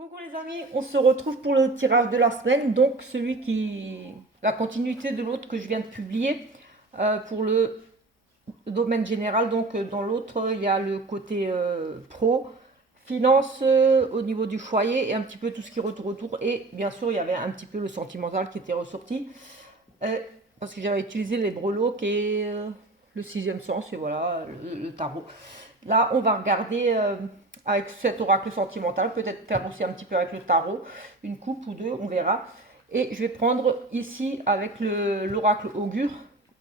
Coucou les amis, on se retrouve pour le tirage de la semaine, donc la continuité de l'autre que je viens de publier pour le domaine général. Donc dans l'autre, il y a le côté pro, finance au niveau du foyer et un petit peu tout ce qui retourne autour. Et bien sûr, il y avait un petit peu le sentimental qui était ressorti euh, parce que j'avais utilisé les breloques et le sixième sens et voilà, le tarot. Là, on va regarder avec cet oracle sentimental, peut-être faire aussi un petit peu avec le tarot, une coupe ou deux, on verra. Et je vais prendre ici avec l'oracle augure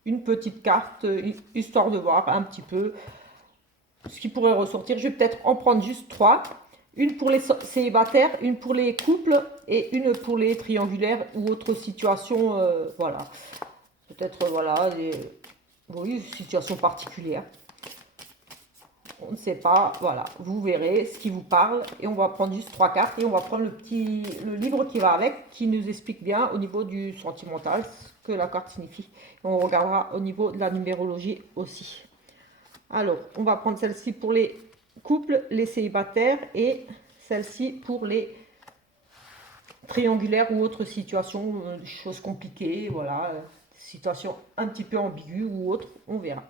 une petite carte, histoire de voir un petit peu ce qui pourrait ressortir. Je vais peut-être en prendre juste trois. Une pour les célibataires, une pour les couples et une pour les triangulaires ou autres situations, voilà. Peut-être, voilà, oui, situations particulières. On ne sait pas, voilà, vous verrez ce qui vous parle et on va prendre juste trois cartes et on va prendre le livre qui va avec qui nous explique bien au niveau du sentimental ce que la carte signifie. Et on regardera au niveau de la numérologie aussi. Alors, on va prendre celle-ci pour les couples, les célibataires et celle-ci pour les triangulaires ou autres situations, choses compliquées, voilà, situations un petit peu ambiguës ou autres, on verra.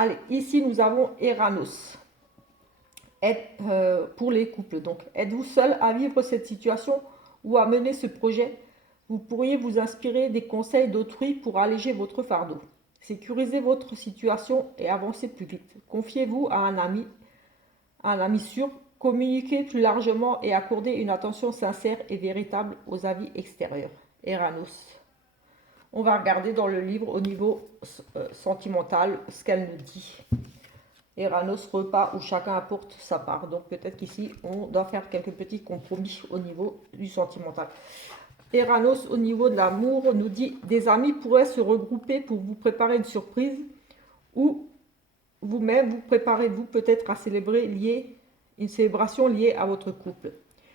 Allez, ici nous avons Eranos. Pour les couples. Donc, êtes-vous seul à vivre cette situation ou à mener ce projet? Vous pourriez vous inspirer des conseils d'autrui pour alléger votre fardeau. Sécurisez votre situation et avancez plus vite. Confiez-vous à un ami sûr. Communiquez plus largement et accordez une attention sincère et véritable aux avis extérieurs. Eranos. On va regarder dans le livre au niveau sentimental ce qu'elle nous dit. Eranos repas où chacun apporte sa part. Donc peut-être qu'ici, on doit faire quelques petits compromis au niveau du sentimental. Eranos, au niveau de l'amour, nous dit des amis pourraient se regrouper pour vous préparer une surprise ou vous-même vous préparez-vous peut-être à célébrer une célébration liée à votre couple.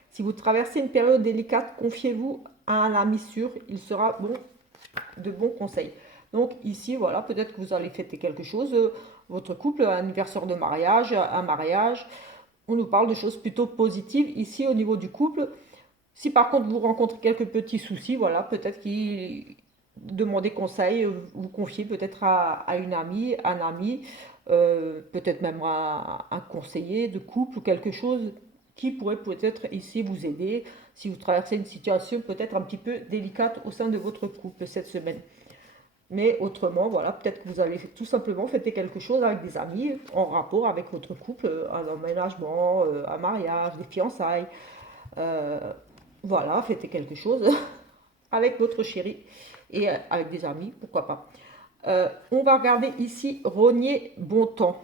Si vous traversez une période délicate, confiez-vous à un ami sûr, il sera de bons conseils. Donc ici, voilà, peut-être que vous allez fêter quelque chose, votre couple, un anniversaire de mariage, un mariage. On nous parle de choses plutôt positives ici au niveau du couple. Si par contre vous rencontrez quelques petits soucis, voilà, peut-être qu'il demandez conseil, vous confiez peut-être à une amie, un ami, peut-être même à un conseiller de couple ou quelque chose qui pourrait peut-être ici vous aider si vous traversez une situation peut-être un petit peu délicate au sein de votre couple cette semaine. Mais autrement, voilà, peut-être que vous allez tout simplement fêter quelque chose avec des amis en rapport avec votre couple, un emménagement, un mariage, des fiançailles. Euh, voilà, fêter quelque chose avec votre chéri et avec des amis, pourquoi pas. On va regarder ici rogner bon temps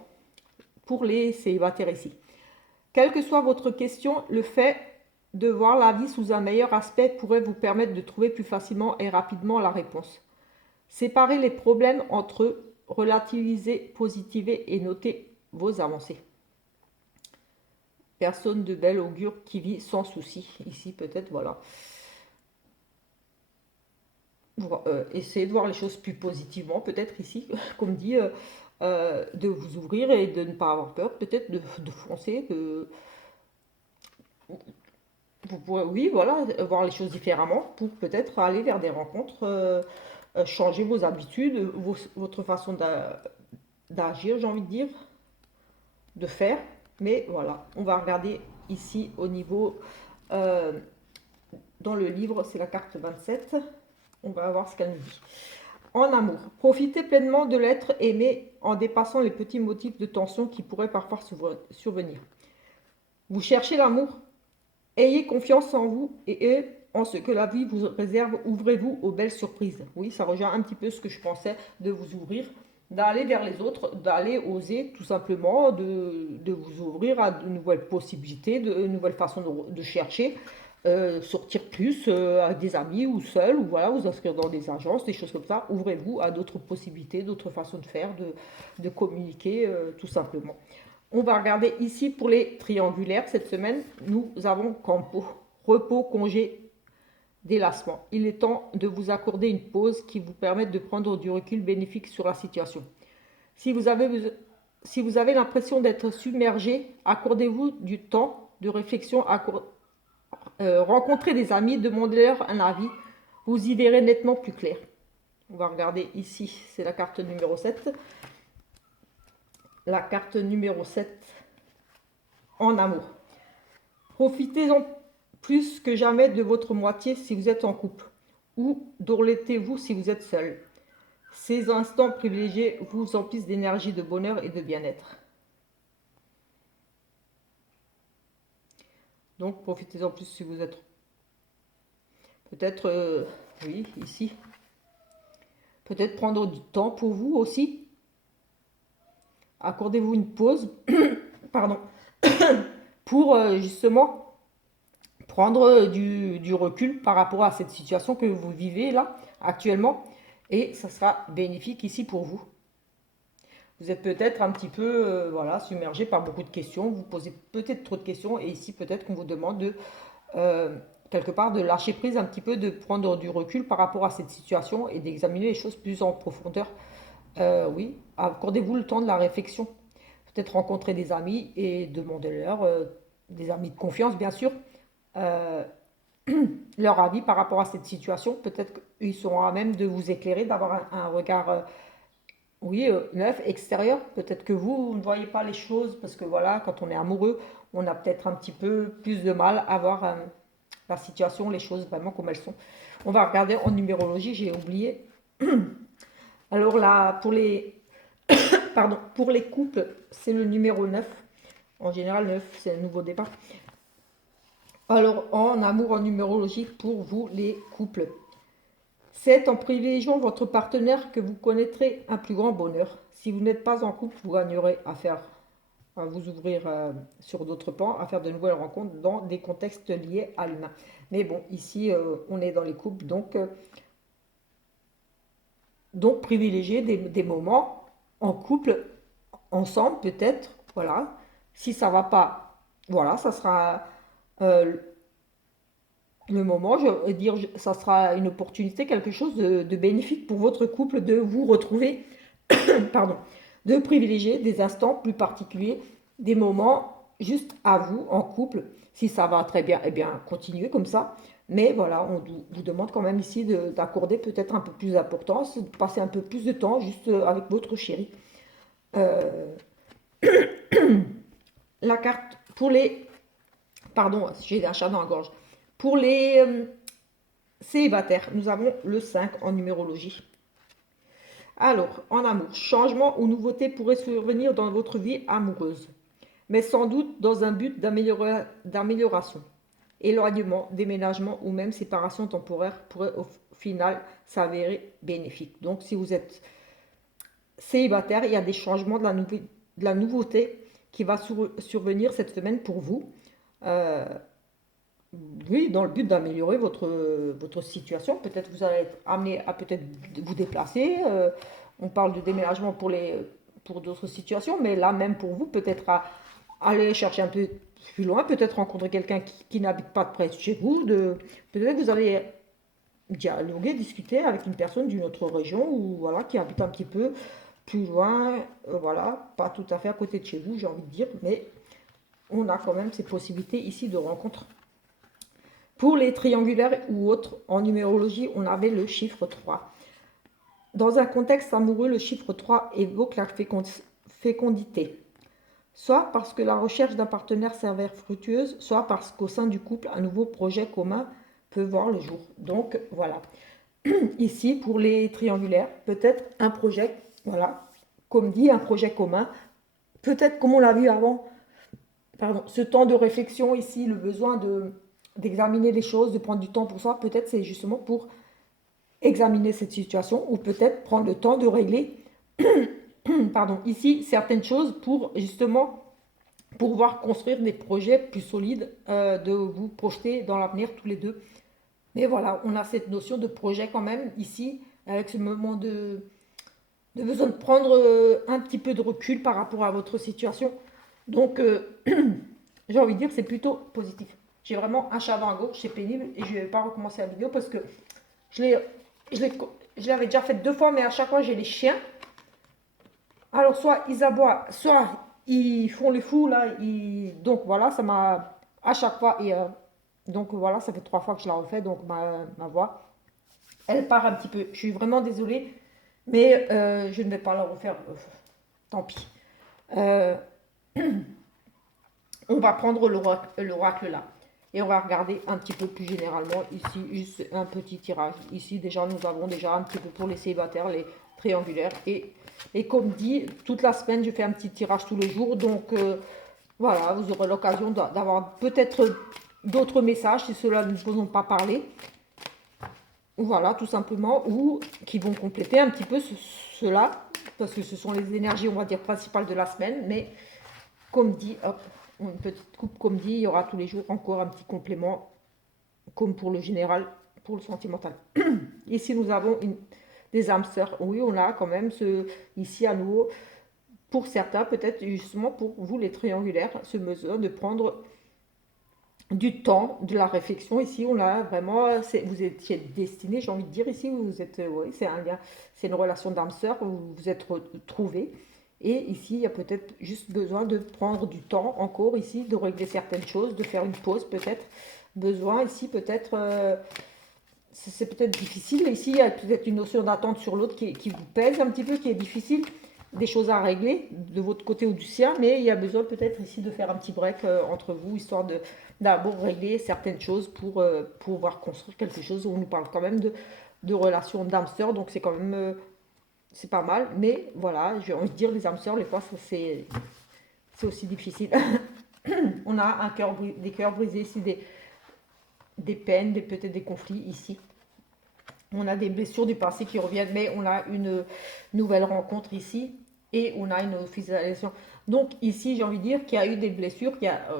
pour les célibataires ici. Quelle que soit votre question, le fait de voir la vie sous un meilleur aspect pourrait vous permettre de trouver plus facilement et rapidement la réponse. Séparez les problèmes entre eux, relativisez, positivez et notez vos avancées. Personne de bel augure qui vit sans souci. Ici, peut-être, voilà. Essayez de voir les choses plus positivement, peut-être ici, comme dit, de vous ouvrir et de ne pas avoir peur, peut-être de foncer, vous pourrez, oui, voilà, voir les choses différemment pour peut-être aller vers des rencontres, changer vos habitudes, votre façon d'agir, j'ai envie de dire, de faire. Mais voilà, on va regarder ici au niveau, euh, dans le livre, c'est la carte 27. On va voir ce qu'elle nous dit. En amour, profitez pleinement de l'être aimé en dépassant les petits motifs de tension qui pourraient parfois survenir. Vous cherchez l'amour? Ayez confiance en vous et en ce que la vie vous réserve. Ouvrez-vous aux belles surprises. Oui, ça rejoint un petit peu ce que je pensais de vous ouvrir, d'aller vers les autres, d'aller oser tout simplement, de vous ouvrir à de nouvelles possibilités, de nouvelles façons de chercher, sortir plus avec des amis ou seul, ou voilà, vous inscrire dans des agences, des choses comme ça. Ouvrez-vous à d'autres possibilités, d'autres façons de faire, de communiquer tout simplement. On va regarder ici pour les triangulaires. Cette semaine, nous avons Campo. Repos, congé, délassement. Il est temps de vous accorder une pause qui vous permette de prendre du recul bénéfique sur la situation. Si vous avez l'impression d'être submergé, accordez-vous du temps de réflexion rencontrez des amis, demandez-leur un avis, vous y verrez nettement plus clair. On va regarder ici, c'est la carte numéro 7. La carte numéro 7 en amour. Profitez-en plus que jamais de votre moitié si vous êtes en couple, ou dorletez-vous si vous êtes seul. Ces instants privilégiés vous emplissent d'énergie, de bonheur et de bien-être. Donc profitez-en plus si vous êtes... Peut-être, oui, ici. Peut-être prendre du temps pour vous aussi. Accordez-vous une pause, pardon, pour justement prendre du recul par rapport à cette situation que vous vivez là, actuellement. Et ça sera bénéfique ici pour vous. Vous êtes peut-être un petit peu voilà, submergé par beaucoup de questions. Vous posez peut-être trop de questions. Et ici, peut-être qu'on vous demande de, quelque part, de lâcher prise un petit peu, de prendre du recul par rapport à cette situation et d'examiner les choses plus en profondeur. Oui, accordez-vous le temps de la réflexion. Peut-être rencontrer des amis et demandez-leur, des amis de confiance bien sûr, euh, leur avis par rapport à cette situation. Peut-être qu'ils seront à même de vous éclairer, d'avoir un regard, oui, neuf, extérieur. Peut-être que vous ne voyez pas les choses parce que voilà, quand on est amoureux, on a peut-être un petit peu plus de mal à voir la situation, les choses vraiment comme elles sont. On va regarder en numérologie, j'ai oublié. Alors là, pour les couples, c'est le numéro 9. En général, 9, c'est un nouveau départ. Alors, en amour, en numérologie, pour vous, les couples. C'est en privilégiant votre partenaire que vous connaîtrez un plus grand bonheur. Si vous n'êtes pas en couple, vous gagnerez à vous ouvrir sur d'autres pans, à faire de nouvelles rencontres dans des contextes liés à l'humain. Mais bon, ici, on est dans les couples, donc privilégier des moments en couple, ensemble peut-être, voilà. Si ça va pas, voilà, ça sera le moment, je veux dire, ça sera une opportunité, quelque chose de bénéfique pour votre couple de vous retrouver, pardon, de privilégier des instants plus particuliers, des moments juste à vous en couple. Si ça va très bien, eh bien, continuez comme ça. Mais voilà, on vous demande quand même ici d'accorder peut-être un peu plus d'importance, de passer un peu plus de temps juste avec votre chéri. Euh, la carte pour les... Pardon, j'ai un chat dans la gorge. Pour les célibataires, nous avons le 5 en numérologie. Alors, en amour, changement ou nouveauté pourrait survenir dans votre vie amoureuse, mais sans doute dans un but d'amélioration. Éloignement, déménagement ou même séparation temporaire pourrait au final s'avérer bénéfique. Donc, si vous êtes célibataire, il y a des changements de la nouveauté qui va survenir cette semaine pour vous. Euh, oui, dans le but d'améliorer votre situation. Peut-être vous allez être amené à peut-être vous déplacer. On parle de déménagement pour d'autres situations, mais là même pour vous, peut-être à aller chercher un peu plus loin, peut-être rencontrer quelqu'un qui n'habite pas près de chez vous. Peut-être que vous allez dialoguer, discuter avec une personne d'une autre région ou voilà, qui habite un petit peu plus loin, voilà, pas tout à fait à côté de chez vous, j'ai envie de dire, mais on a quand même ces possibilités ici de rencontre. Pour les triangulaires ou autres, en numérologie, on avait le chiffre 3. Dans un contexte amoureux, le chiffre 3 évoque la fécondité. Soit parce que la recherche d'un partenaire s'avère fructueuse, soit parce qu'au sein du couple, un nouveau projet commun peut voir le jour. Donc voilà. Ici, pour les triangulaires, peut-être un projet, voilà, comme dit, un projet commun. Peut-être, comme on l'a vu avant, pardon, ce temps de réflexion ici, le besoin d'examiner les choses, de prendre du temps pour soi, peut-être c'est justement pour examiner cette situation ou peut-être prendre le temps de régler pardon, ici certaines choses pour justement pouvoir construire des projets plus solides, de vous projeter dans l'avenir tous les deux. Mais voilà, on a cette notion de projet quand même ici, avec ce moment de besoin de prendre un petit peu de recul par rapport à votre situation. Donc, j'ai envie de dire que c'est plutôt positif. J'ai vraiment un chat dans la gorge, c'est pénible et je ne vais pas recommencer la vidéo parce que je l'ai, je l'avais déjà fait 2 fois, mais à chaque fois j'ai les chiens. Alors, soit ils aboient, soit ils font les fous là. Donc voilà, ça m'a à chaque fois. Et Donc voilà, ça fait 3 fois que je la refais, donc ma voix, elle part un petit peu. Je suis vraiment désolée, mais je ne vais pas la refaire. Tant pis. Euh, on va prendre l'oracle là. Et on va regarder un petit peu plus généralement ici, juste un petit tirage. Ici déjà, nous avons déjà un petit peu pour les célibataires, les triangulaires. Et comme dit, toute la semaine, je fais un petit tirage tous les jours. Donc voilà, vous aurez l'occasion d'avoir peut-être d'autres messages si ceux-là ne vous ont pas parlé. Voilà, tout simplement. Ou qui vont compléter un petit peu cela. Parce que ce sont les énergies, on va dire, principales de la semaine. Mais comme dit, hop, une petite coupe comme dit, il y aura tous les jours encore un petit complément, comme pour le général, pour le sentimental. Ici, nous avons des âmes sœurs. Oui, on a quand même ici à nouveau, pour certains, peut-être justement pour vous les triangulaires, ce besoin de prendre du temps, de la réflexion. Ici, on a vraiment, vous étiez destiné, j'ai envie de dire, ici, vous êtes, oui, c'est un lien, c'est une relation d'âme sœur, vous vous êtes retrouvés. Et ici, il y a peut-être juste besoin de prendre du temps encore ici, de régler certaines choses, de faire une pause peut-être. Besoin ici peut-être, c'est peut-être difficile. Ici, il y a peut-être une notion d'attente sur l'autre qui vous pèse un petit peu, qui est difficile. Des choses à régler de votre côté ou du sien, mais il y a besoin peut-être ici de faire un petit break entre vous, histoire de d'abord régler certaines choses pour pouvoir construire quelque chose. On nous parle quand même de relations d'âme sœur, donc c'est quand même c'est pas mal, mais voilà, j'ai envie de dire, les âmes sœurs, les fois, c'est aussi difficile. On a des cœurs brisés ici, des peines, peut-être des conflits ici. On a des blessures du passé qui reviennent, mais on a une nouvelle rencontre ici et on a une officialisation. Donc ici, j'ai envie de dire qu'il y a eu des blessures,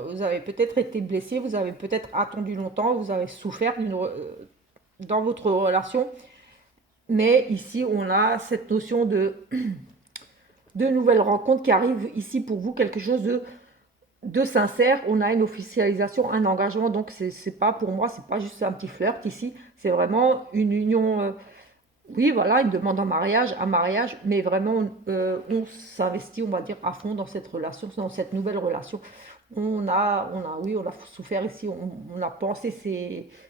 vous avez peut-être été blessé, vous avez peut-être attendu longtemps, vous avez souffert dans votre relation. Mais ici, on a cette notion de nouvelles rencontres qui arrivent ici pour vous, quelque chose de sincère. On a une officialisation, un engagement, donc c'est pas pour moi, c'est pas juste un petit flirt ici, c'est vraiment une union. Oui, voilà, une demande en mariage, un mariage, mais vraiment on s'investit, on va dire, à fond dans cette relation, dans cette nouvelle relation. Oui, on a souffert ici, on a pensé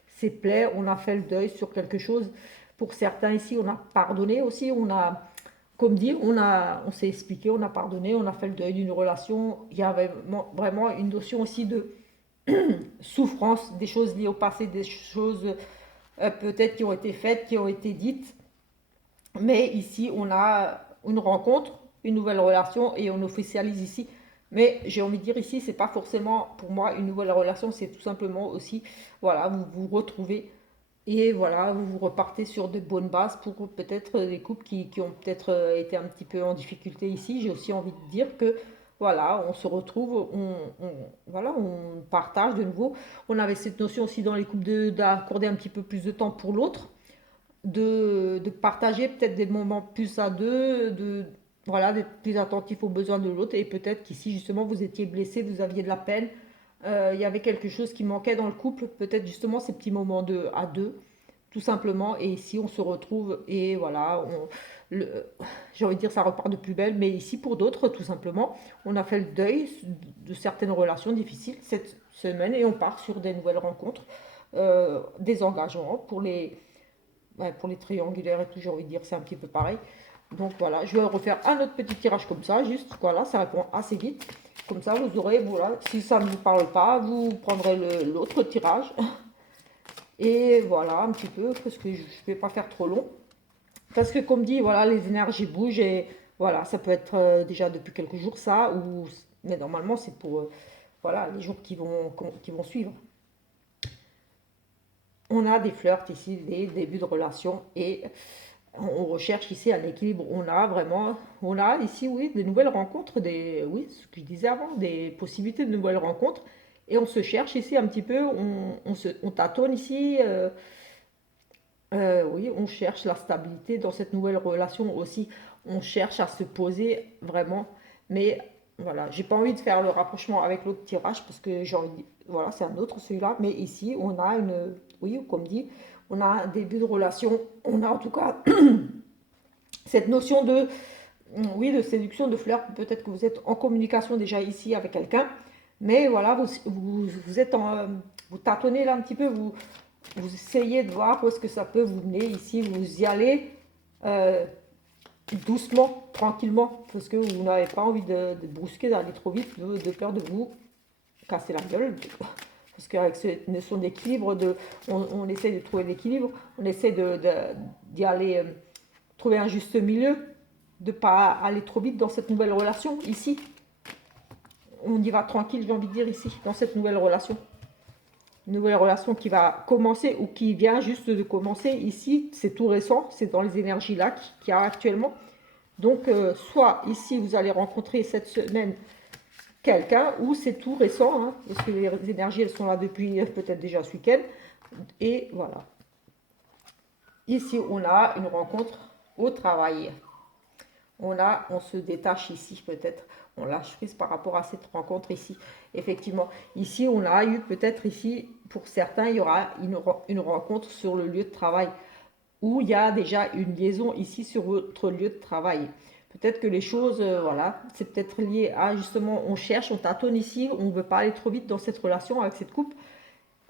ses plaies, on a fait le deuil sur quelque chose. Pour certains ici, on a pardonné aussi, comme dit, on s'est expliqué, on a pardonné, on a fait le deuil d'une relation. Il y avait vraiment une notion aussi de souffrance, des choses liées au passé, des choses peut-être qui ont été faites, qui ont été dites. Mais ici, on a une rencontre, une nouvelle relation et on officialise ici. Mais j'ai envie de dire ici, c'est pas forcément pour moi une nouvelle relation, c'est tout simplement aussi, voilà, vous vous retrouvez et voilà, vous repartez sur de bonnes bases pour peut-être des couples qui ont peut-être été un petit peu en difficulté ici. J'ai aussi envie de dire que voilà, on se retrouve, voilà, on partage de nouveau. On avait cette notion aussi dans les couples d'accorder un petit peu plus de temps pour l'autre, de partager peut-être des moments plus à deux, voilà, d'être plus attentif aux besoins de l'autre. Et peut-être qu'ici, justement, vous étiez blessé, vous aviez de la peine, il y avait quelque chose qui manquait dans le couple, peut-être justement ces petits moments à deux, tout simplement. Et ici, on se retrouve et voilà, j'ai envie de dire, ça repart de plus belle. Mais ici, pour d'autres, tout simplement, on a fait le deuil de certaines relations difficiles cette semaine et on part sur des nouvelles rencontres, des engagements pour les triangulaires et tout, j'ai envie de dire, c'est un petit peu pareil. Donc voilà, je vais refaire un autre petit tirage comme ça, juste, voilà, ça répond assez vite. Comme ça, vous aurez, voilà, si ça ne vous parle pas, vous prendrez l'autre tirage. Et voilà, un petit peu, parce que je ne vais pas faire trop long. Parce que comme dit, voilà, les énergies bougent et voilà, ça peut être déjà depuis quelques jours ça, mais normalement c'est pour voilà, les jours qui vont suivre. On a des flirts ici, des débuts de relation et on recherche ici un équilibre. On a ici, oui, des nouvelles rencontres, oui, ce que je disais avant, des possibilités de nouvelles rencontres. Et on se cherche ici un petit peu, on tâtonne ici. Oui, on cherche la stabilité dans cette nouvelle relation aussi. On cherche à se poser vraiment. Mais voilà, j'ai pas envie de faire le rapprochement avec l'autre tirage parce que j'ai envie, voilà, c'est un autre celui-là. Mais ici, on a oui, comme dit, on a un début de relation. On a en tout cas cette notion oui, de séduction, de flirt. Peut-être que vous êtes en communication déjà ici avec quelqu'un. Mais voilà, vous êtes vous tâtonnez là un petit peu, vous essayez de voir où est-ce que ça peut vous mener. Ici, vous y allez doucement, tranquillement, parce que vous n'avez pas envie de brusquer, d'aller trop vite, de peur de vous casser la gueule. Parce qu'avec cette notion d'équilibre, on essaie de trouver l'équilibre, on essaie d'y aller, trouver un juste milieu, de ne pas aller trop vite dans cette nouvelle relation, ici. On y va tranquille, j'ai envie de dire, ici, dans cette nouvelle relation. Une nouvelle relation qui va commencer ou qui vient juste de commencer ici, c'est tout récent, c'est dans les énergies là qu'il y a actuellement. Donc, soit ici, vous allez rencontrer cette semaine quelqu'un, ou c'est tout récent, hein, parce que les énergies, elles sont là depuis peut-être déjà ce week-end. Et voilà. Ici, on a une rencontre au travail. On se détache ici peut-être, on lâche prise par rapport à cette rencontre ici. Effectivement, ici on a eu peut-être ici, pour certains, il y aura une rencontre sur le lieu de travail, où il y a déjà une liaison ici sur votre lieu de travail. Peut-être que les choses, voilà, c'est peut-être lié à justement, on cherche, on tâtonne ici, on ne veut pas aller trop vite dans cette relation avec cette couple.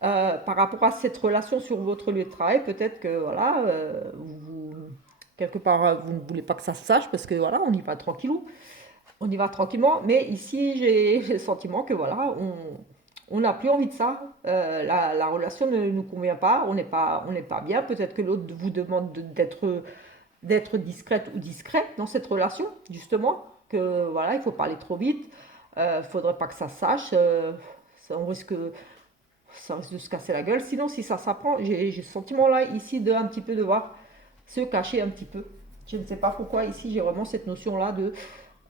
Par rapport à cette relation sur votre lieu de travail, peut-être que voilà, quelque part, vous ne voulez pas que ça se sache parce que voilà, on y va tranquillou, on y va tranquillement. Mais ici, j'ai le sentiment que voilà, on n'a plus envie de ça. La relation ne nous convient pas, on n'est pas bien. Peut-être que l'autre vous demande d'être discrète ou discret dans cette relation, justement. Que voilà, il faut pas aller trop vite. Faudrait pas que ça se sache. On risque ça risque de se casser la gueule. Sinon, si ça s'apprend, j'ai ce sentiment-là ici de un petit peu devoir se cacher un petit peu. Je ne sais pas pourquoi ici j'ai vraiment cette notion-là de,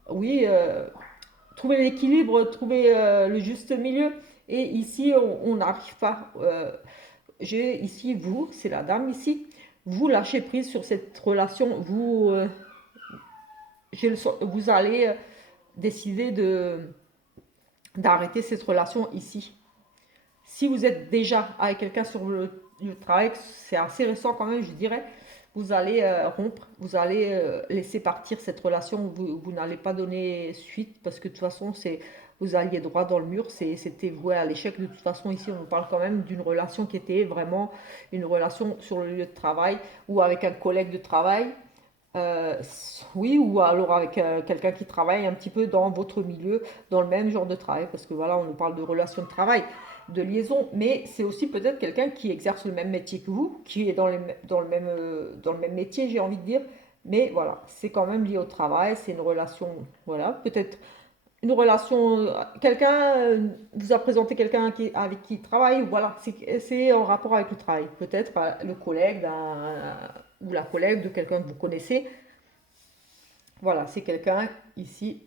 oui, trouver l'équilibre, trouver le juste milieu. Et ici, on n'arrive pas. J'ai ici, vous, c'est la dame ici, vous lâchez prise sur cette relation. Vous allez décider d'arrêter cette relation ici. Si vous êtes déjà avec quelqu'un sur le travail, c'est assez récent quand même, je dirais, vous allez rompre, vous allez laisser partir cette relation, vous n'allez pas donner suite parce que de toute façon, vous alliez droit dans le mur, c'était voué à l'échec. De toute façon, ici, on parle quand même d'une relation qui était vraiment une relation sur le lieu de travail ou avec un collègue de travail. Euh, oui, ou alors avec quelqu'un qui travaille un petit peu dans votre milieu, dans le même genre de travail, parce que voilà, on nous parle de relation de travail, de liaison, mais c'est aussi peut-être quelqu'un qui exerce le même métier que vous, qui est dans le même métier, j'ai envie de dire, mais voilà, c'est quand même lié au travail, c'est une relation, voilà, peut-être une relation, quelqu'un vous a présenté quelqu'un avec qui il travaille, voilà, c'est en rapport avec le travail, peut-être le collègue ou la collègue de quelqu'un que vous connaissez. Voilà, c'est quelqu'un ici,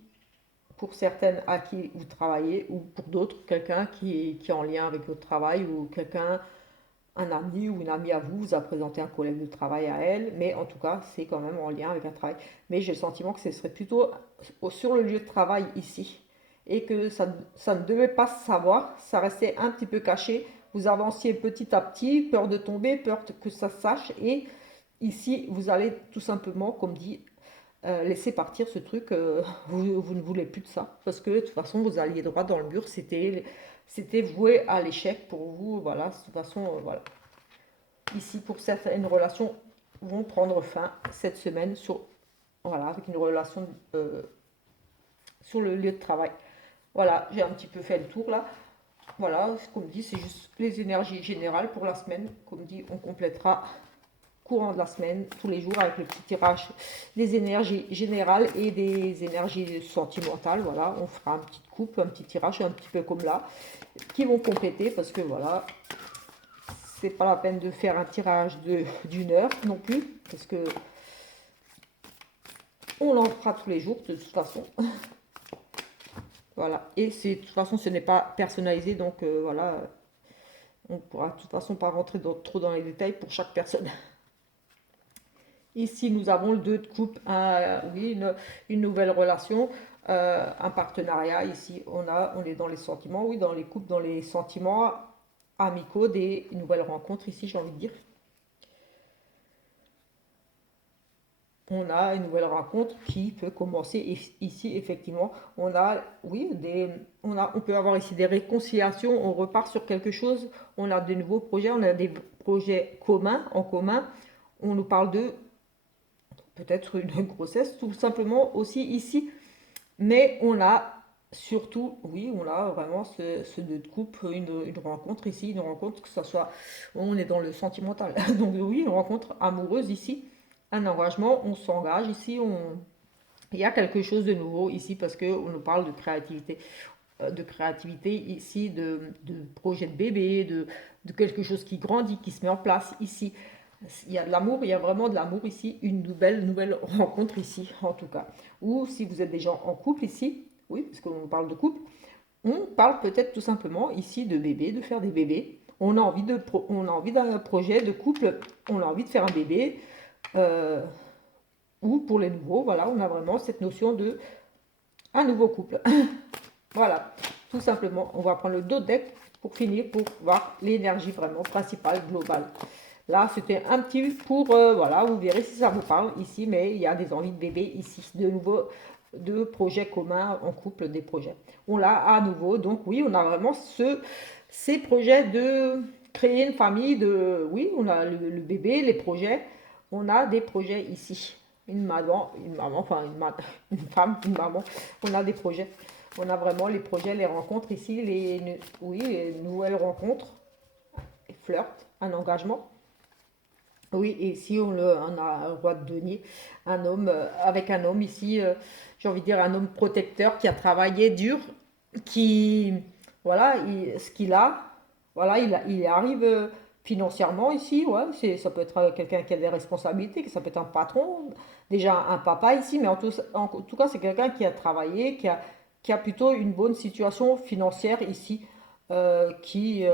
pour certaines à qui vous travaillez, ou pour d'autres, quelqu'un qui est en lien avec votre travail, ou quelqu'un, un ami ou une amie à vous, vous a présenté un collègue de travail à elle, mais en tout cas, c'est quand même en lien avec un travail. Mais j'ai le sentiment que ce serait plutôt sur le lieu de travail ici, et que ça ne devait pas se savoir, ça restait un petit peu caché, vous avanciez petit à petit, peur de tomber, peur que ça se sache, et ici, vous allez tout simplement, comme dit, laisser partir ce truc, vous ne voulez plus de ça, parce que de toute façon vous alliez droit dans le mur, c'était voué à l'échec pour vous, voilà, de toute façon, voilà. Ici, pour certaines relations vont prendre fin cette semaine voilà, avec une relation sur le lieu de travail. Voilà, j'ai un petit peu fait le tour là. Voilà, comme dit, c'est juste les énergies générales pour la semaine. Comme dit, on complétera courant de la semaine, tous les jours, avec le petit tirage des énergies générales et des énergies sentimentales. Voilà, on fera une petite coupe, un petit tirage, un petit peu comme là, qui vont compléter parce que voilà, c'est pas la peine de faire un tirage d'une heure non plus, parce que on en fera tous les jours de toute façon. Voilà, et de toute façon ce n'est pas personnalisé, donc voilà, on pourra de toute façon pas rentrer trop dans les détails pour chaque personne. Ici, nous avons le 2 de coupe, oui, une nouvelle relation, un partenariat. Ici, on est dans les sentiments, oui, dans les couples, dans les sentiments amicaux, des nouvelles rencontres. Ici, j'ai envie de dire. on a une nouvelle rencontre qui peut commencer ici. Effectivement, on a, oui, on peut avoir ici des réconciliations, on repart sur quelque chose, on a de nouveaux projets, on a des projets communs, en commun, on nous parle de peut-être une grossesse, tout simplement aussi ici, mais on a surtout, oui, on a vraiment ce nœud de couple, une rencontre ici, une rencontre que ce soit, on est dans le sentimental, donc oui, une rencontre amoureuse ici, un engagement, on s'engage ici, il y a quelque chose de nouveau ici parce qu'on nous parle de créativité ici, de projet de bébé, de quelque chose qui grandit, qui se met en place ici. Il y a de l'amour, il y a vraiment de l'amour ici, une nouvelle rencontre ici, en tout cas. Ou si vous êtes déjà en couple ici, oui, parce qu'on parle de couple, on parle peut-être tout simplement ici de bébé, de faire des bébés. On a envie d'un projet de couple, on a envie de faire un bébé. euh, ou pour les nouveaux, voilà, on a vraiment cette notion de un nouveau couple. Voilà, tout simplement, on va prendre le dos deck pour finir, pour voir l'énergie vraiment principale, globale. Là, c'était un petit pour, voilà, vous verrez si ça vous parle ici, mais il y a des envies de bébé ici, de nouveau, de projets communs en couple, des projets. On l'a à nouveau, donc oui, on a vraiment ces projets de créer une famille, oui, on a le bébé, les projets, on a des projets ici. Enfin une femme, une maman, on a des projets. On a vraiment les projets, les rencontres ici, oui, les nouvelles rencontres, les flirts, un engagement. Oui, et ici on a un roi de denier, un homme, avec un homme ici, j'ai envie de dire un homme protecteur qui a travaillé dur, qui, voilà, ce qu'il a, voilà, il arrive financièrement ici, ouais, ça peut être quelqu'un qui a des responsabilités, ça peut être un patron, déjà un papa ici, mais en tout cas c'est quelqu'un qui a travaillé, qui a plutôt une bonne situation financière ici, qui,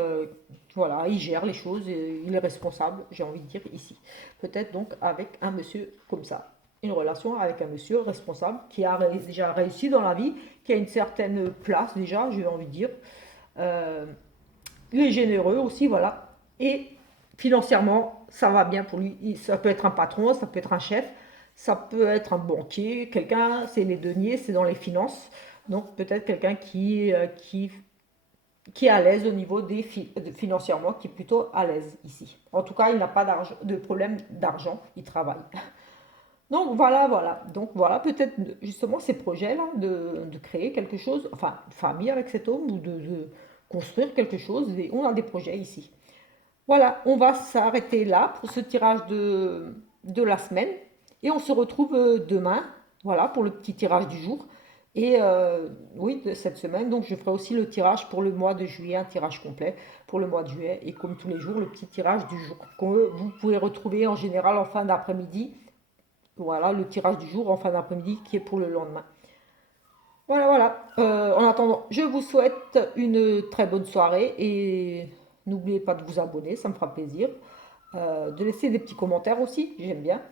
voilà, il gère les choses, il est responsable, j'ai envie de dire ici. Peut-être donc avec un monsieur comme ça. Une relation avec un monsieur responsable qui a déjà réussi dans la vie, qui a une certaine place déjà, j'ai envie de dire. Euh, il est généreux aussi, voilà. Et financièrement, ça va bien pour lui. Ça peut être un patron, ça peut être un chef, ça peut être un banquier, quelqu'un, c'est les deniers, c'est dans les finances. Donc peut-être quelqu'un qui est à l'aise au niveau financièrement, qui est plutôt à l'aise ici. En tout cas, il n'a pas de problème d'argent, il travaille. Donc voilà, voilà. Donc voilà, peut-être justement ces projets-là de créer quelque chose, enfin, une famille avec cet homme ou de construire quelque chose. On a des projets ici. Voilà, on va s'arrêter là pour ce tirage de la semaine et on se retrouve demain, voilà, pour le petit tirage du jour. Et oui, de cette semaine, donc je ferai aussi le tirage pour le mois de juillet, un tirage complet pour le mois de juillet. Et comme tous les jours, le petit tirage du jour que vous pouvez retrouver en général en fin d'après-midi. Voilà, le tirage du jour en fin d'après-midi qui est pour le lendemain. Voilà, voilà. En attendant, je vous souhaite une très bonne soirée et n'oubliez pas de vous abonner, ça me fera plaisir. De laisser des petits commentaires aussi, j'aime bien.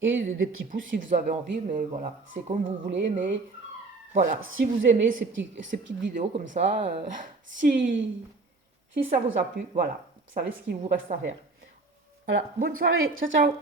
Et des petits pouces si vous avez envie, mais voilà, c'est comme vous voulez. Mais voilà, si vous aimez ces petites vidéos comme ça, si ça vous a plu, voilà, vous savez ce qu'il vous reste à faire. Voilà, bonne soirée, ciao ciao!